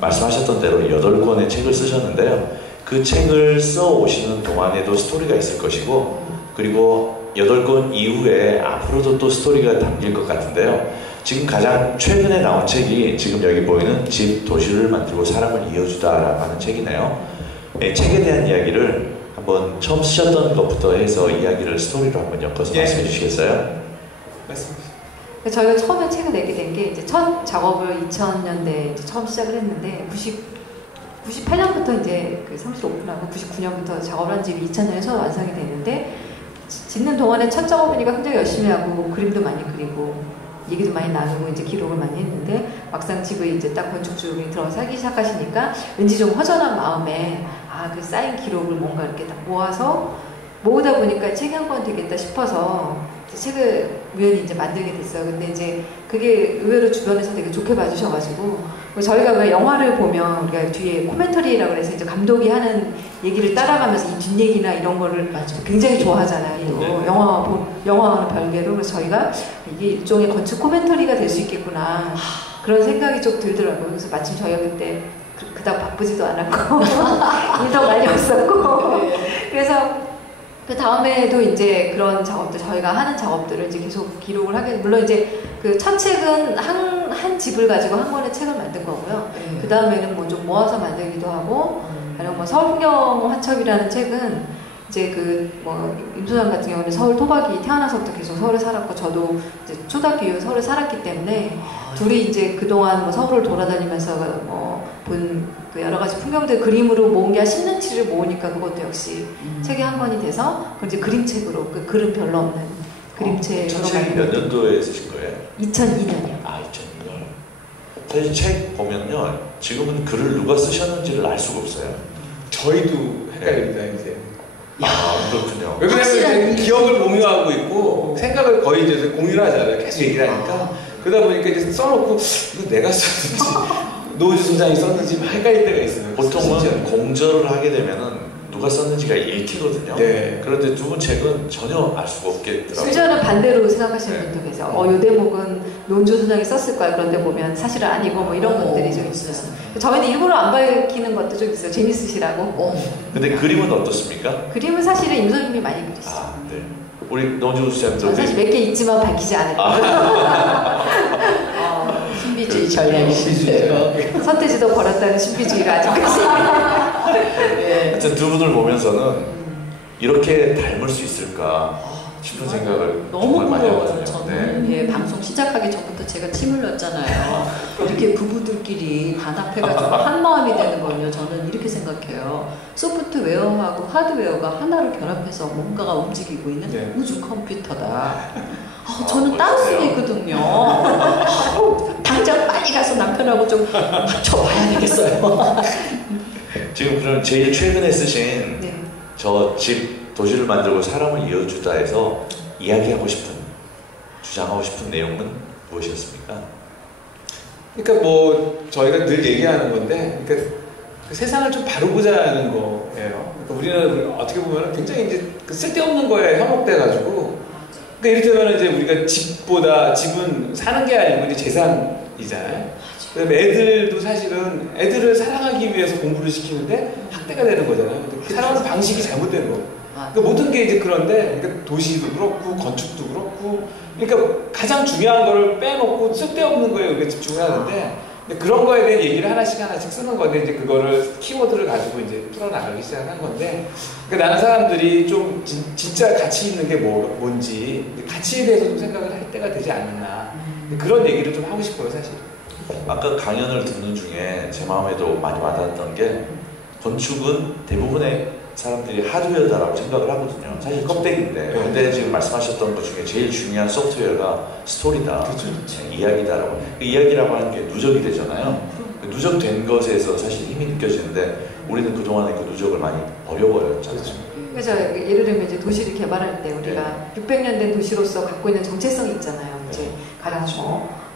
말씀하셨던 대로 8권의 책을 쓰셨는데요. 그 책을 써 오시는 동안에도 스토리가 있을 것이고, 그리고 8권 이후에 앞으로도 또 스토리가 담길 것 같은데요. 지금 가장 최근에 나온 책이 지금 여기 보이는 집, 도시를 만들고 사람을 이어주다라고 하는 책이네요. 네, 책에 대한 이야기를 한번 처음 쓰셨던 것부터 해서 이야기를 스토리로 한번 엮어서 말씀해 주시겠어요? 맞습니다. 저희가 처음에 책을 내게 된 게 이제 첫 작업을 2000년대에 이제 처음 시작을 했는데 98년부터 이제 그 사무실 오픈하고 99년부터 작업을 한 집이 2000년에 완성이 되는데, 짓는 동안에 첫 작업이니까 굉장히 열심히 하고 그림도 많이 그리고 얘기도 많이 나누고 이제 기록을 많이 했는데, 막상 집을 이제 딱 건축주분이 들어서 하기 시작하시니까 왠지 좀 허전한 마음에 그 쌓인 기록을 뭔가 이렇게 딱 모으다 보니까 책이 한 권 되겠다 싶어서 책을 우연히 이제 만들게 됐어요. 근데 이제 그게 의외로 주변에서 되게 좋게 봐주셔가지고, 저희가 왜 영화를 보면 우리가 뒤에 코멘터리라고 해서 이제 감독이 하는 얘기를 따라가면서 이 뒷얘기나 이런 거를 굉장히 좋아하잖아요. 또 네. 영화와는 별개로. 그래서 저희가 이게 일종의 건축 코멘터리가 될 수 있겠구나 그런 생각이 좀 들더라고요. 그래서 마침 저희가 그때 그닥 바쁘지도 않았고 일도 많이 없었고 그래서 그 다음에도 이제 그런 작업들, 저희가 하는 작업들을 이제 계속 기록을 하게, 물론 이제 그 첫 책은 한 집을 가지고 한 권의 책을 만든 거고요. 그 다음에는 뭐 좀 모아서 만들기도 하고, 아니면 뭐 서울풍경 화첩이라는 책은 이제 임 소장 같은 경우는 서울 토박이 태어나서부터 계속 서울에 살았고, 저도 이제 초등학교 이후 서울에 살았기 때문에 둘이 이제 그동안 뭐 서울을 돌아다니면서 본 그 여러 가지 풍경들 그림으로 모은 게 한 10년치를 모으니까 그것도 역시 책이 한 권이 돼서 이제 그림책으로, 그 글은 별로 없는 그림책으로. 첫 책이 몇 년도에 쓰신 거예요? 2002년이요. 2002년. 사실 책 보면요, 지금은 글을 누가 쓰셨는지를 알 수가 없어요. 저희도 헷갈립니다, 이제. 그렇군요. 왜냐면 이제 기억을 공유하고 있고 생각을 거의 이제 공유를 하잖아요. 계속 얘기를 하니까. 그러다 보니까 이제 써놓고 이거 내가 썼는지 노우주 소장이 썼는지 헷갈릴 때가 있어요. 보통은 진짜. 공저를 하게 되면은 누가 썼는지가 읽히거든요. 네. 그런데 두 분 책은 전혀 알 수가 없겠더라고요. 심지어는 반대로 생각하시는 분도 계세요. 요 대목은 노은주 소장이 썼을 거야. 그런데 보면 사실은 아니고 뭐 이런 것들이 좀 있어요. 저희는 일부러 안 밝히는 것도 좀 있어요. 재밌으시라고. 근데 그림은 어떻습니까? 그림은 사실은 임소님이 많이 그리시죠. 네. 우리 노은주 소장도 사실 몇 개 있지만 밝히지 않을 거예요. 신비주의 전략이시죠. 서태지도 버렸다는 신비주의가 아직까지. 네. 하여튼 두 분을 보면서는 이렇게 닮을 수 있을까 싶은 생각을 너무 정말 많이 부러워요. 하거든요. 저는 예, 방송 시작하기 전부터 제가 침을 흘렸잖아요. 이렇게 부부들끼리 단합해가지고 한 마음이 되는 건요. 저는 이렇게 생각해요. 소프트웨어하고 하드웨어가 하나로 결합해서 뭔가가 움직이고 있는 우주 컴퓨터다. 저는 딴소리거든요. 당장 빨리 가서 남편하고 좀 맞춰봐야 되겠어요. 지금 그럼 제일 최근에 쓰신 저 집, 도시를 만들고 사람을 이어주다에서 이야기하고 싶은, 주장하고 싶은 내용은 무엇이었습니까? 그러니까 뭐 저희가 늘 얘기하는 건데, 그러니까 그 세상을 좀 바로보자 하는 거예요. 그러니까 우리는 어떻게 보면 굉장히 이제 그 쓸데없는 거에 현혹돼가지고, 그러니까 이를테면 이제 우리가 집은 사는 게 아니고 이제 재산이잖아요. 그다음에 애들도 사실은 애들을 사랑하기 위해서 공부를 시키는데 학대가 되는 거잖아요. 사랑하는 방식이 잘못된 거예요. 그러니까 모든 게 이제 그런데, 그러니까 도시도 그렇고 건축도 그렇고, 그러니까 가장 중요한 거를 빼놓고 쓸데없는 거에 우리가 집중을 하는데, 그런 거에 대한 얘기를 하나씩 쓰는 건데, 이제 그거를 키워드를 가지고 이제 풀어나가기 시작한 건데, 그러니까 나는 사람들이 좀 진짜 가치 있는 게 뭔지, 가치에 대해서 좀 생각을 할 때가 되지 않았나, 그런 얘기를 좀 하고 싶어요, 사실. 아까 강연을 듣는 중에 제 마음에도 많이 와닿았던 게, 건축은 대부분의 사람들이 하드웨어다라고 생각을 하거든요. 사실 껍데기인데. 근데 지금 말씀하셨던 것 중에 제일 중요한 소프트웨어가 스토리다. 그렇죠. 이야기다라고. 그 이야기라고 하는 게 누적이 되잖아요. 그 누적된 것에서 사실 힘이 느껴지는데, 우리는 그동안에 그 누적을 많이 버려버렸잖아요. 그래서 예를 들면 이제 도시를 개발할 때 우리가 600년 된 도시로서 갖고 있는 정체성이 있잖아요. 이제 가령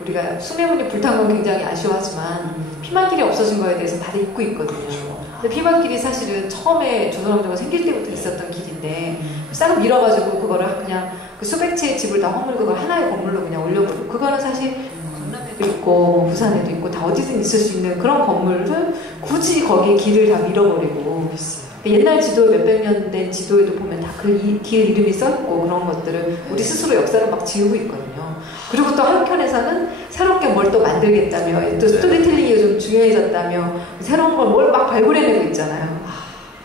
우리가 수뇌문이 불탄 건 굉장히 아쉬워하지만 피만길이 없어진 거에 대해서 다들 잊고 있거든요. 근데 피만길이 사실은 처음에 조선왕조가 생길 때부터 있었던 길인데 싹 밀어가지고 그거를 그냥 그 수백 채의 집을 다 허물고 그걸 하나의 건물로 그냥 올려버리고, 그거는 사실 강남에 있고 뭐 부산에도 있고 다 어디든 있을 수 있는 그런 건물을 굳이 거기에 길을 다 밀어버리고 옛날 지도 몇백 년 된 지도에도 보면 다 그 길 이름이 써있고 그런 것들을 우리 스스로 역사를 막 지우고 있거든요. 그리고 또 한편에서는 새롭게 뭘 또 만들겠다며 또 스토리텔링이 좀 중요해졌다며 새로운 걸 뭘 막 발굴해내고 있잖아요.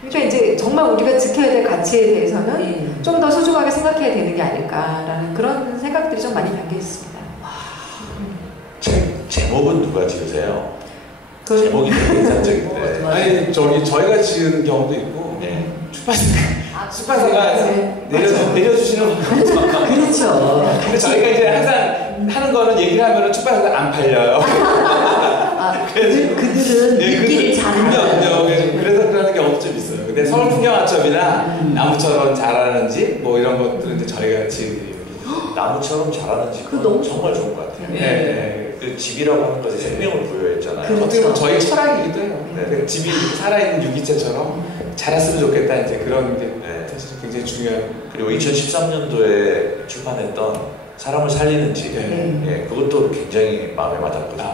그러니까 이제 정말 우리가 지켜야 될 가치에 대해서는 좀 더 소중하게 생각해야 되는 게 아닐까라는 그런 생각들이 좀 많이 담겨 있습니다. 제목은 누가 지으세요? 제목이 되게 인상적인데. 아니 저희가 지은 경우도 있고 출판사가 내려주시는 거죠. 그렇죠. 근데 저희가 이제 항상 하는 거는 얘기를 하면은 출판사가 안 팔려요. 그들은 믿기를 잘한다. 그래서 그러는 경우도 좀 있어요. 근데 서울 풍경화첩이나 나무처럼 자라는지 뭐 이런 것들은 이제 저희가 지은 나무처럼 자라는지 그 너무 정말 좋은 것 같아요. 네. 그 집이라고 하는 것에 생명을 부여했잖아요. 그렇죠. 어떻게 보면 저희 철학이기도 해요. 네. 집이 살아있는 유기체처럼 자랐으면 좋겠다 이제 그런 게 사실 굉장히 중요한. 그리고 2013년도에 출판했던 사람을 살리는 집, 그것도 굉장히 마음에 와닿거든요.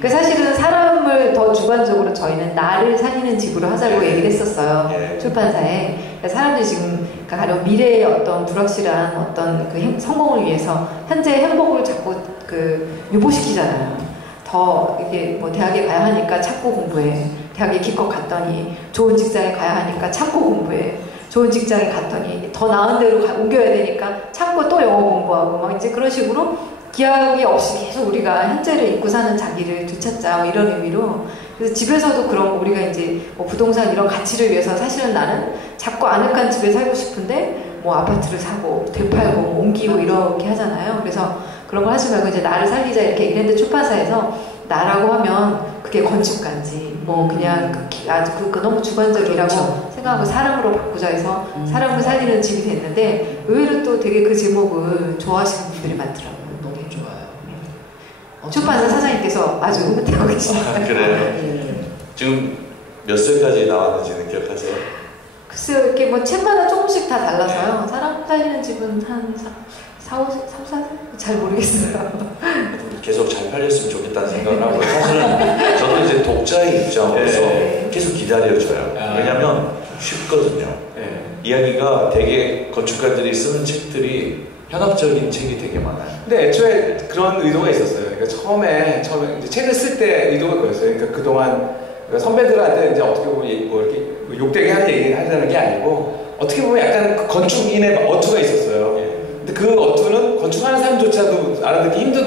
그 사실은 사람을 더 주관적으로 저희는 나를 살리는 집으로 하자고 얘기를 했었어요. 출판사에. 그러니까 사람들이 지금 가령 미래의 어떤 불확실한 어떤 그 성공을 위해서 현재의 행복을 자꾸 그 유보시키잖아요. 더 이게 뭐 대학에 가야 하니까 찾고 공부해. 대학에 기껏 갔더니 좋은 직장에 가야 하니까 찾고 공부해. 좋은 직장에 갔더니 더 나은 데로 옮겨야 되니까 찾고 또 영어 공부하고 막 이제 그런 식으로 기약이 없이 계속 우리가 현재를 잊고 사는 자기를 되찾자 뭐 이런 의미로. 그래서 집에서도 그런 거 우리가 이제 뭐 부동산 이런 가치를 위해서 사실은 나는 자꾸 아늑한 집에 살고 싶은데 뭐 아파트를 사고 되팔고 뭐 옮기고 이렇게 하잖아요. 그래서 그런 거 하지 말고 이제 나를 살리자 이렇게 얘기했는데 출판사에서 나라고 하면 그게 건축가인지 뭐 그냥 아주 그 너무 주관적이라고 생각하고 사람으로 바꾸자 해서 사람을 살리는 집이 됐는데 의외로 또 되게 그 제목을 좋아하시는 분들이 많더라고요. 너무 좋아요. 출판사 사장님께서 아주 흐뭇해하고 계십니다. 그래요? 지금 몇 살까지 나왔는지는 기억하세요? 글쎄요, 이렇게 뭐 책마다 조금씩 다 달라서요. 사람 살리는 집은 한 3, 4살? 잘 모르겠어요. 계속 잘 팔렸으면 좋겠다는 생각을 하고 사실은 저도 이제 독자의 입장으로서 계속 기다려줘요. 왜냐면 쉽거든요. 이야기가 되게 건축가들이 쓰는 책들이 현학적인 책이 되게 많아요. 근데 애초에 그런 의도가 있었어요. 그러니까 처음에 이제 책을 쓸 때 의도가 그랬어요. 그러니까 그동안 선배들한테 이제 어떻게 보면 뭐 이렇게 욕되게 할 얘기를 하자는 게 아니고 어떻게 보면 약간 그 건축인의 어투가 있었어요. 근데 그 어투는 건축하는 사람조차도 알아듣기 힘든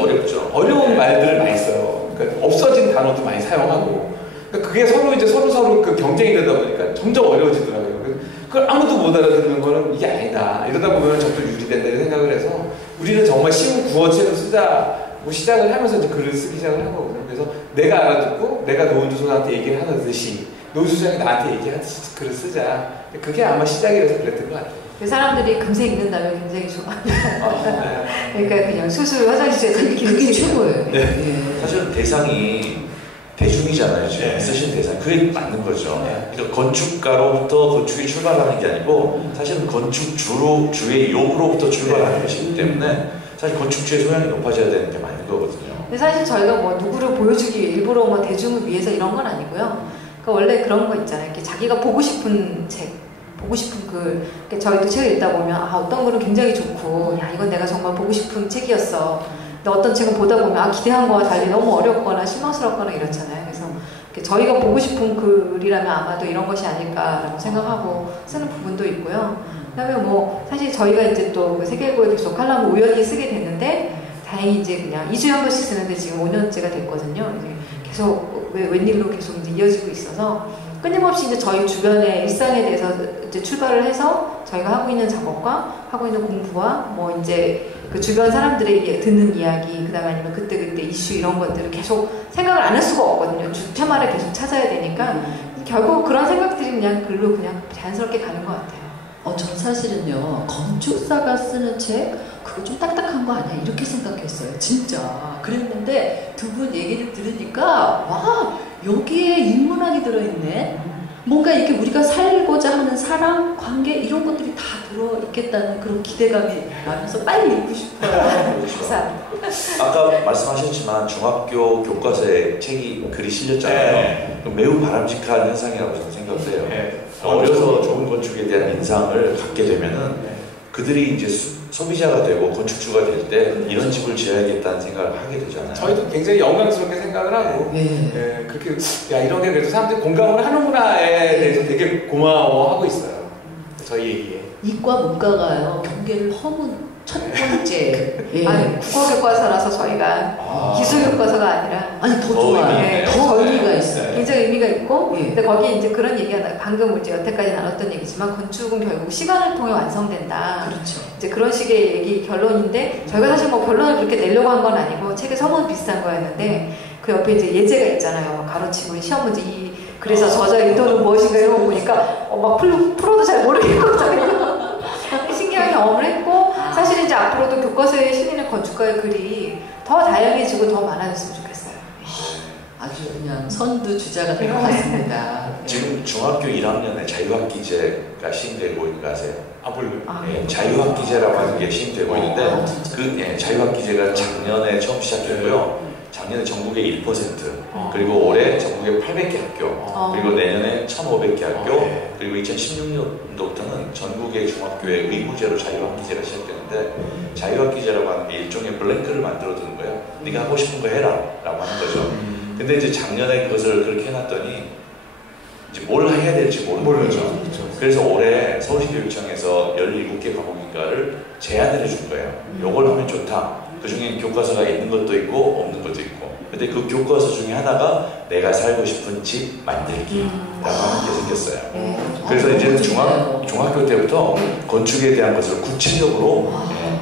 어려운 말들을 많이 써요. 그러니까 없어진 단어도 많이 사용하고. 그러니까 그게 서로 그 경쟁이 되다 보니까 점점 어려워지더라고요. 그걸 아무도 못 알아듣는 거는 이게 아니다. 이러다 보면 저도 유리된다 이런 생각을 해서 우리는 정말 쉬운 구어체로 쓰자고 시작을 하면서 이제 글을 쓰기 시작을 한 거거든요. 그래서 내가 알아듣고 내가 노은주 소장한테 얘기를 하듯이 노은주 소장이 나한테 얘기하듯이 글을 쓰자. 그게 아마 시작이라서 그랬던 것 같아요. 사람들이 금세 읽는다면 굉장히 좋아해요. 그러니까 그냥 수술 화장실에서 그게 최고예요. 사실은 대상이 대중이잖아요. 지금 쓰신 대상. 그게 맞는 거죠. 그러니까 건축가로부터 건축이 출발하는 게 아니고 사실은 건축주의 욕으로부터 출발하는 것이기 때문에 사실 건축주의 소양이 높아져야 되는 게 맞는 거거든요. 근데 사실 저희가 뭐 누구를 보여주기 위해 일부러 뭐 대중을 위해서 이런 건 아니고요. 그러니까 원래 그런 거 있잖아요. 이렇게 자기가 보고 싶은 책, 보고 싶은 글. 그러니까 저희도 책을 읽다 보면 어떤 글은 굉장히 좋고 야 이건 내가 정말 보고 싶은 책이었어. 근데 어떤 책은 보다 보면 기대한 거와 달리 너무 어렵거나 실망스럽거나 이렇잖아요. 그래서 저희가 보고 싶은 글이라면 아마도 이런 것이 아닐까라고 생각하고 쓰는 부분도 있고요. 그다음에 뭐 사실 저희가 이제 또 세계일보에 계속 칼럼을 우연히 쓰게 됐는데 다행히 이제 그냥 2주에 한 번씩 쓰는데 지금 5년째가 됐거든요. 이제 계속 웬일로 계속 이제 이어지고 있어서 끊임없이 이제 저희 주변의 일상에 대해서 이제 출발을 해서 저희가 하고 있는 작업과 하고 있는 공부와 뭐 이제 그 주변 사람들의 듣는 이야기, 그다음에 아니면 그때그때 이슈 이런 것들을 계속 생각을 안 할 수가 없거든요. 테마를 계속 찾아야 되니까 결국 그런 생각들이 그냥 글로 그냥 자연스럽게 가는 것 같아요. 전 사실은요, 건축사가 쓰는 책, 그거 좀 딱딱한 거 아니야? 이렇게 생각했어요. 진짜. 그랬는데 두 분 얘기를 들으니까, 와, 여기에 인문학이 들어있네? 뭔가 이렇게 우리가 살고자 하는 사랑, 관계 이런 것들이 다 들어있겠다는 그런 기대감이 나면서 빨리 읽고 싶어요. 감사합니다. 아까 말씀하셨지만 중학교 교과서에 책이 글이 실렸잖아요. 매우 바람직한 현상이라고 저는 생각해요. 어려서 좋은 건축에 대한 인상을 갖게 되면은 그들이 이제 소비자가 되고 건축주가 될 때 이런 집을 지어야겠다는 생각을 하게 되잖아요. 저희도 굉장히 영광스럽게 생각을 하고 그렇게 야 이런 게 그래도 사람들이 공감을 하는구나에 대해서 되게 고마워하고 있어요. 저희 얘기에. 이과 문과가요 경계를 허문 첫 번째. 아니, 국어교과서라서 저희가 기술교과서가 아니라 아니 더 좋아요. 더 의미가 있어요. 굉장히 의미가 있고 근데 거기에 이제 그런 얘기가 방금 이제 여태까지 나눴던 얘기지만 건축은 결국 시간을 통해 완성된다. 그렇죠. 이제 그런 식의 얘기 결론인데 저희가 사실 뭐 결론을 그렇게 내려고 한 건 아니고 책의 서문 비슷한 거였는데 그 옆에 이제 예제가 있잖아요. 가로치고 시험 문제 그래서 저자의 의도는 무엇인가 이런 거 보니까 막 풀어도 잘 모르겠거든요. 신기한 경험을 했고 사실 이제 앞으로도 교과서에 실리는 건축가의 글이 더 다양해지고 더 많아졌으면 좋겠어요. 아주 그냥 선두주자가 될 것 같습니다. 지금 중학교 1학년에 자유학기제가 시행되고 있는 거 아세요? 몰라요. 자유학기제라고 하는 게 시행되고 있는데 그 자유학기제가 작년에 처음 시작했고요. 작년에 전국에 1%, 그리고 올해 전국에 800개 학교, 그리고 내년에 1,500개 학교, 그리고 2016년도부터는 전국의 중학교에 의무제로 자유학기제가 시작되는데 자유학기제라고 하는 게 일종의 블랭크를 만들어두는 거예요. 네가 하고 싶은 거 해라 라고 하는 거죠. 근데 이제 작년에 그것을 그렇게 해놨더니 이제 뭘 해야 될지 모르는 거죠. 그래서 올해 서울시교육청에서 17개 과목인가를 제안을 해준 거예요. 요걸 하면 좋다. 그 중에 교과서가 있는 것도 있고 없는 것도 있고. 근데 그 교과서 중에 하나가 내가 살고 싶은 집 만들기라고 하는 게 생겼어요. 그래서 이제 중학교 때부터 건축에 대한 것을 구체적으로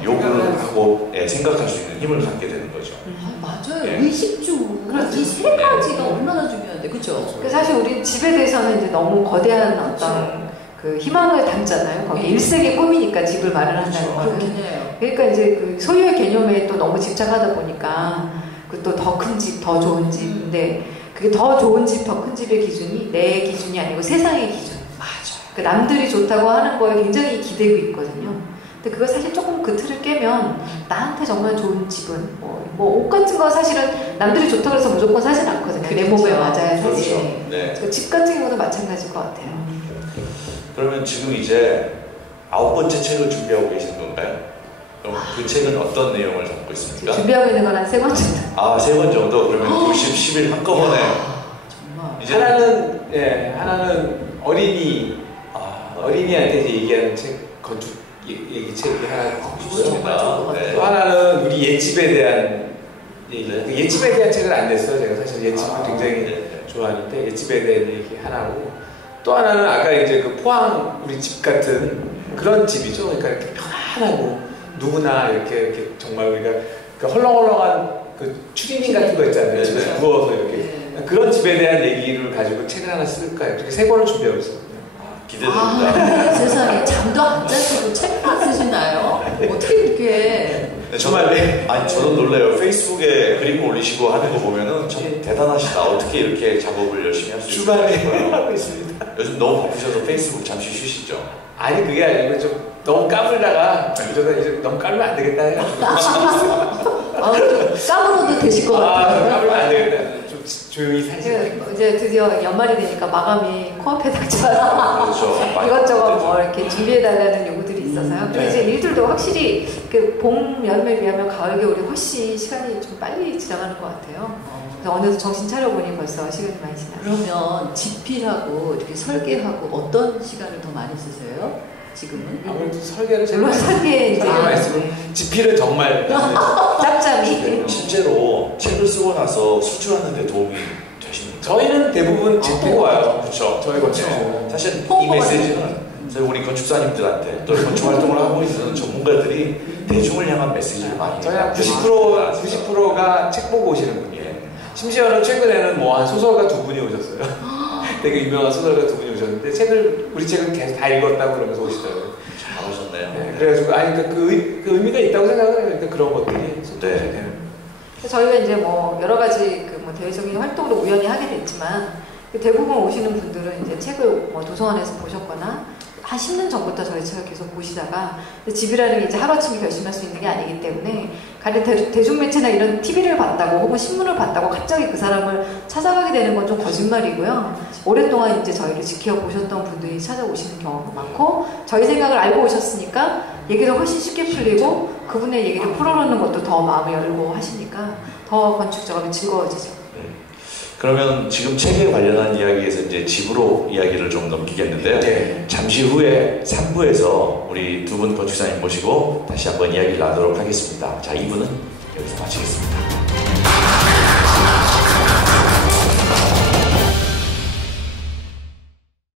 요구를 하고 생각할 수 있는 힘을 갖게 되는 거죠. 맞아요. 의식주 이 세 가지가 얼마나 중요한데, 그렇죠? 사실 우리 집에 대해서는 이제 너무 거대한 어떤 그 희망을 담잖아요. 거기 일색의 꿈이니까 집을 마련한다는 거는. 그러니까 이제 그 소유의 개념에 또 너무 집착하다 보니까 그 또 더 큰 집, 더 좋은 집. 근데 그게 더 좋은 집, 더 큰 집의 기준이 내 기준이 아니고 세상의 기준. 맞아. 그 남들이 좋다고 하는 거에 굉장히 기대고 있거든요. 근데 그거 사실 조금 그 틀을 깨면 나한테 정말 좋은 집은 뭐 옷 같은 거 사실은 남들이 좋다고 해서 무조건 사진 않거든요. 내 몸에 맞아야 사지. 그렇죠. 네. 그 집 같은 경우도 마찬가지일 것 같아요. 그러면 지금 이제 9번째 책을 준비하고 계시는 건가요? 그럼 그 책은 어떤 내용을 담고 있습니까? 준비하고 있는 건 한 3번 정도. 3번 정도? 그러면 90, 10일 한꺼번에. 정말. 이제 하나는 어린이한테 이제 얘기하는 책, 건축 얘기 책이 하나 있습니다. 또 하나는 우리 옛집에 대한 얘기. 그 옛집에 대한 책을 안 냈어요. 제가 사실 옛집을 굉장히 좋아하는데 옛집에 대한 얘기 하나고, 또 하나는 아까 이제 그 포항 우리 집 같은 그런 집이죠. 그러니까 이렇게 편안하고 누구나 이렇게 정말 우리가 그 헐렁헐렁한 그 추리닝 같은 거 있잖아요. 집에 누워서 이렇게 그런 집에 대한 얘기를 가지고 책을 하나 쓸까요? 그렇게 3권을 준비하고 있었거든요. 기대됩니다. 세상에 잠도 안 자시고 책만 쓰시나요? 어떻게 이렇게? 저도 놀래요. 페이스북에 그림 올리시고 하는 거 보면은 참 대단하시다. 어떻게 이렇게 작업을 열심히 할 수 있을까요? 주말에 하고 있습니다. 요즘 너무 바쁘셔서 페이스북 잠시 쉬시죠? 아니 그게 아니고 좀 너무 까불다가 이제 너무 까불면 안 되겠다 해가지고 좀 까불어도 되실 것 같아요. 까불면 안 되겠다. 좀 조용히 살지. 이제 드디어 연말이 되니까 마감이 코앞에 닥쳐서 그렇죠. 이것저것 뭐 이렇게 준비해달라는 요구들이 있어서요. 그리고 이제 일들도 확실히 그 봄, 여름에 비하면 가을, 겨울이 훨씬 시간이 좀 빨리 지나가는 것 같아요. 그래서 어느새 정신 차려보니 벌써 시간이 많이 지나요. 그러면 집필하고 이렇게 설계하고 어떤 시간을 더 많이 쓰세요? 지금은? 아무래도 설계를 물론 설계 이제 많이 쓰고 집필은 정말 짭짭이. 실제로 책을 쓰고 나서 수주하는 데 도움이 되십니까? 저희는 대부분 집 보고 와요. 그렇죠. 저희 건축. 사실 이 메시지는 저희 우리 건축사님들한테 또 건축 활동을 하고 있는 전문가들이 대중을 향한 메시지를 많이 저희 한 90%가 책 보고 오시는 분이에요. 심지어는 최근에는 뭐 한 소설가 2분이 오셨어요. 되게 유명한 소설가 2분이 오셨는데 우리 책을 계속 다 읽었다고 그러면서 오시더라고요. 잘하셨네요. 네, 그래가지고 그러니까 그 의미가 있다고 생각을 해요. 그러니까 그런 것들이 소통이 되는. 저희가 이제 뭐 여러 가지 그 뭐 대외적인 활동을 우연히 하게 됐지만 대부분 오시는 분들은 이제 책을 뭐 도서관에서 보셨거나 한 10년 전부터 저희 책을 계속 보시다가 집이라는 게 이제 하루아침에 결심할 수 있는 게 아니기 때문에 가령 대중매체나 이런 TV를 봤다고 혹은 신문을 봤다고 갑자기 그 사람을 찾아가게 되는 건 좀 거짓말이고요. 오랫동안 이제 저희를 지켜보셨던 분들이 찾아오시는 경우가 많고 저희 생각을 알고 오셨으니까 얘기도 훨씬 쉽게 풀리고 그분의 얘기를 풀어놓는 것도 더 마음을 열고 하시니까 더 건축 작업이 즐거워지죠. 그러면 지금 책에 관련한 이야기에서 이제 집으로 이야기를 좀 넘기겠는데요. 네. 잠시 후에 3부에서 우리 두 분 건축사님 모시고 다시 한번 이야기를 나누도록 하겠습니다. 자, 2부는 여기서 마치겠습니다.